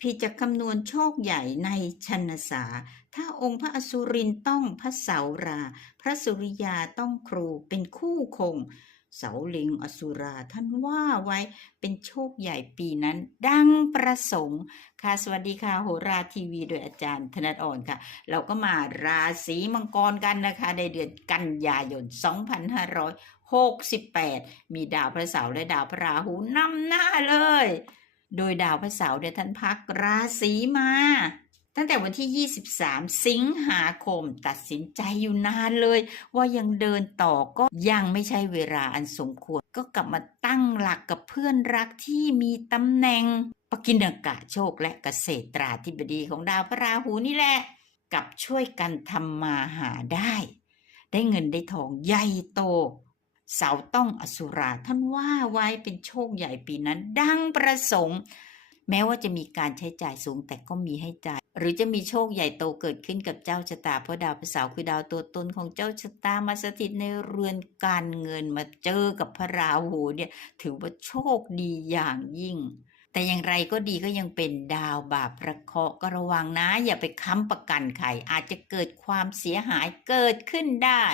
ผิดจากคำนวณโชคใหญ่ในชนสา ถ้าองค์พระอสุรินต้องพระเสารา พระสุริยาต้องครูเป็นคู่คง เสาลิงอสุราท่านว่าไว้เป็นโชคใหญ่ปีนั้น ดังประสงค์ค่ะสวัสดีค่ะโหราทีวีโดยอาจารย์ธนัทอ่อนค่ะ เราก็มาราศีมังกรกันนะคะ ในเดือนกันยายน 2568 มีดาวพระเสาร์และดาวพระราหูนำหน้าเลย โดยดาวพระเสาร์เนี่ยท่านพักราศีมา ตั้งแต่วันที่ 23 สิงหาคม ตัดสินใจอยู่นานเลย ว่ายังเดินต่อก็ยังไม่ใช่เวลาอันสมควร ก็กลับมาตั้งหลักกับเพื่อนรักที่มีตำแหน่งปกินกะโชคและเกษตราธิบดีของดาวพระราหูนี่แหละ กับช่วยกันทำมาหาได้ ได้เงินได้ทองใหญ่โต เสาต้องอสุราท่านว่าไว้เป็นโชคใหญ่ปีนั้น ดังประสงค์ แม้ว่าจะมีการใช้จ่ายสูงแต่ก็มีให้จ่าย หรือจะมีโชคใหญ่โตเกิดขึ้นกับเจ้าชะตาเพราะดาวพระเสาคือดาวตัวตนของเจ้าชะตามาสถิตในเรือนการเงินมาเจอกับพระราหูเนี่ยถือว่าโชคดีอย่างยิ่งแต่อย่างไรก็ดีก็ยังเป็นดาวบาปประเคาะก็ระวังนะ อย่าไปค้ำประกันใครอาจจะเกิดความเสียหายเกิดขึ้นได้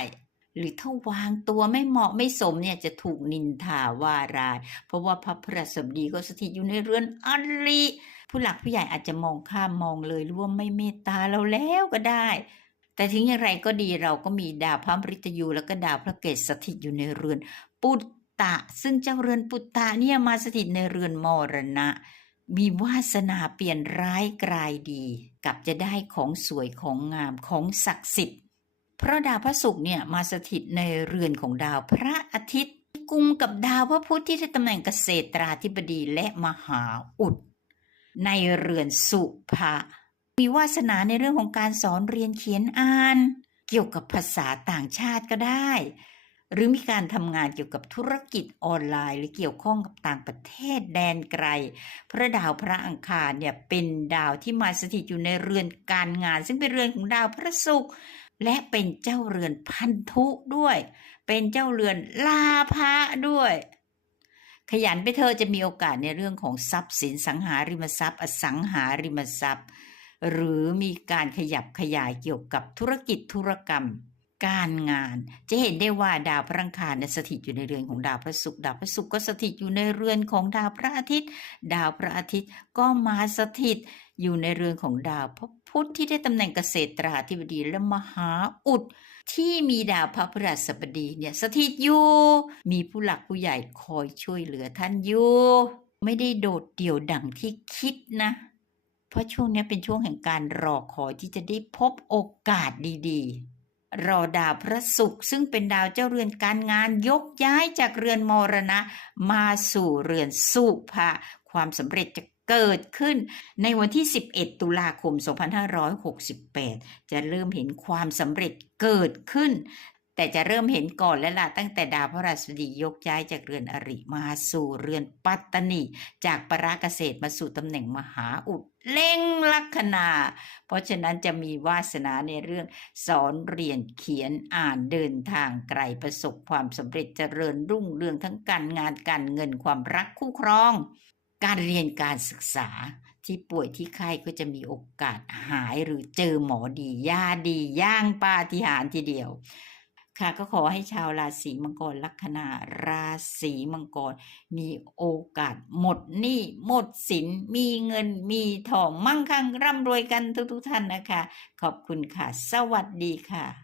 หรือถ้าวางตัวไม่เหมาะไม่สมเนี่ยจะถูกนินทาว่าร้าย เพราะว่าพระพฤหัสบดีก็สถิตอยู่ในเรือนอริผู้หลักผู้ใหญ่อาจจะมองข้ามมองเลยรือว่าไม่เมตตาเราแล้วก็ได้ แต่ถึงอย่างไรก็ดีเราก็มีดาวพระมฤตยูแล้วก็ดาวพระเกศสถิตอยู่ในเรือน ปุตตะ ซึ่งเจ้าเรือนปุตตะเนี่ยมาสถิตในเรือนมรณะ มีวาสนาเปลี่ยนร้ายกลายดี กับจะได้ของสวยของงามของศักดิ์สิทธิ์ เพราะดาวพระศุกร์เนี่ยมาสถิตในเรือนของดาวพระอาทิตย์กุมกับดาวพระพุธที่ได้ตำแหน่งเกษตราธิบดีและมหาอุด ในเรือนสุภะมีวาสนาในเรื่องของการสอนเรียนเขียนอ่าน เกี่ยวกับภาษาต่างชาติก็ได้ หรือมีการทำงานเกี่ยวกับธุรกิจออนไลน์ หรือเกี่ยวข้องกับต่างประเทศแดนไกล พระดาวพระอังคารเนี่ยเป็นดาวที่มาสถิตอยู่ในเรือนการงาน ซึ่งเป็นเรือนของดาวพระศุกร์ และเป็นเจ้าเรือนพันธุด้วย เป็นเจ้าเรือนลาภะด้วย ขยันไปเธอจะมีโอกาสในเรื่องของทรัพย์สินสังหาริมทรัพย์ อสังหาริมทรัพย์ หรือมีการขยับขยายเกี่ยวกับธุรกิจธุรกรรม การงานจะเห็นได้ว่าดาวพระอังคารเนี่ยสถิตอยู่ในเรือนของดาวพระศุกร์ดาวพระศุกร์ก็สถิตอยู่ในเรือนของดาวพระอาทิตย์ ดาวพระอาทิตย์ก็มาสถิตอยู่ในเรือนของดาวพระ พุธที่ได้ตำแหน่งเกษตราธิบดีและมหาอุดที่มีดาวพระพฤหัสบดีเนี่ยสถิตอยู่มีผู้หลักผู้ใหญ่คอยช่วยเหลือท่านอยู่ไม่ได้โดดเดี่ยวดังที่คิดนะ เพราะช่วงนี้เป็นช่วงแห่งการรอคอยที่จะได้พบโอกาสดีๆ รอดาวพระศุกร์ซึ่งเป็นดาวเจ้าเรือนการงานยกย้ายจากเรือนมรณะ มาสู่เรือนสุภะความสำเร็จจะ เกิดขึ้นในวันที่ 11 ตุลาคม 2568 จะเริ่มเห็นความสำเร็จเกิดขึ้น แต่จะเริ่มเห็นก่อนแล้วล่ะตั้งแต่ดาวพระราชดียกย้ายจากเรือนอริมาสู่เรือนปัตตนีจากปราเกษตรมาสู่ตำแหน่งมหาอุดเล่งลัคนาเพราะฉะนั้นจะมีวาสนาในเรื่องสอนเรียนเขียนอ่านเดินทางไกลประสบความสำเร็จเจริญรุ่งเรืองทั้งการงานการเงินความรักคู่ครอง การเรียนการศึกษาที่ป่วยที่ไข้ก็จะมีโอกาสหายหรือเจอหมอดียาดีย่างปาฏิหาริย์ทีเดียว ค่ะก็ขอให้ชาวราศีมังกรลัคนาราศีมังกร มีโอกาสหมดหนี้หมดสิน มีเงินมีทองมั่งคั่งร่ำรวยกันทุกๆท่านนะคะ ขอบคุณค่ะ สวัสดีค่ะ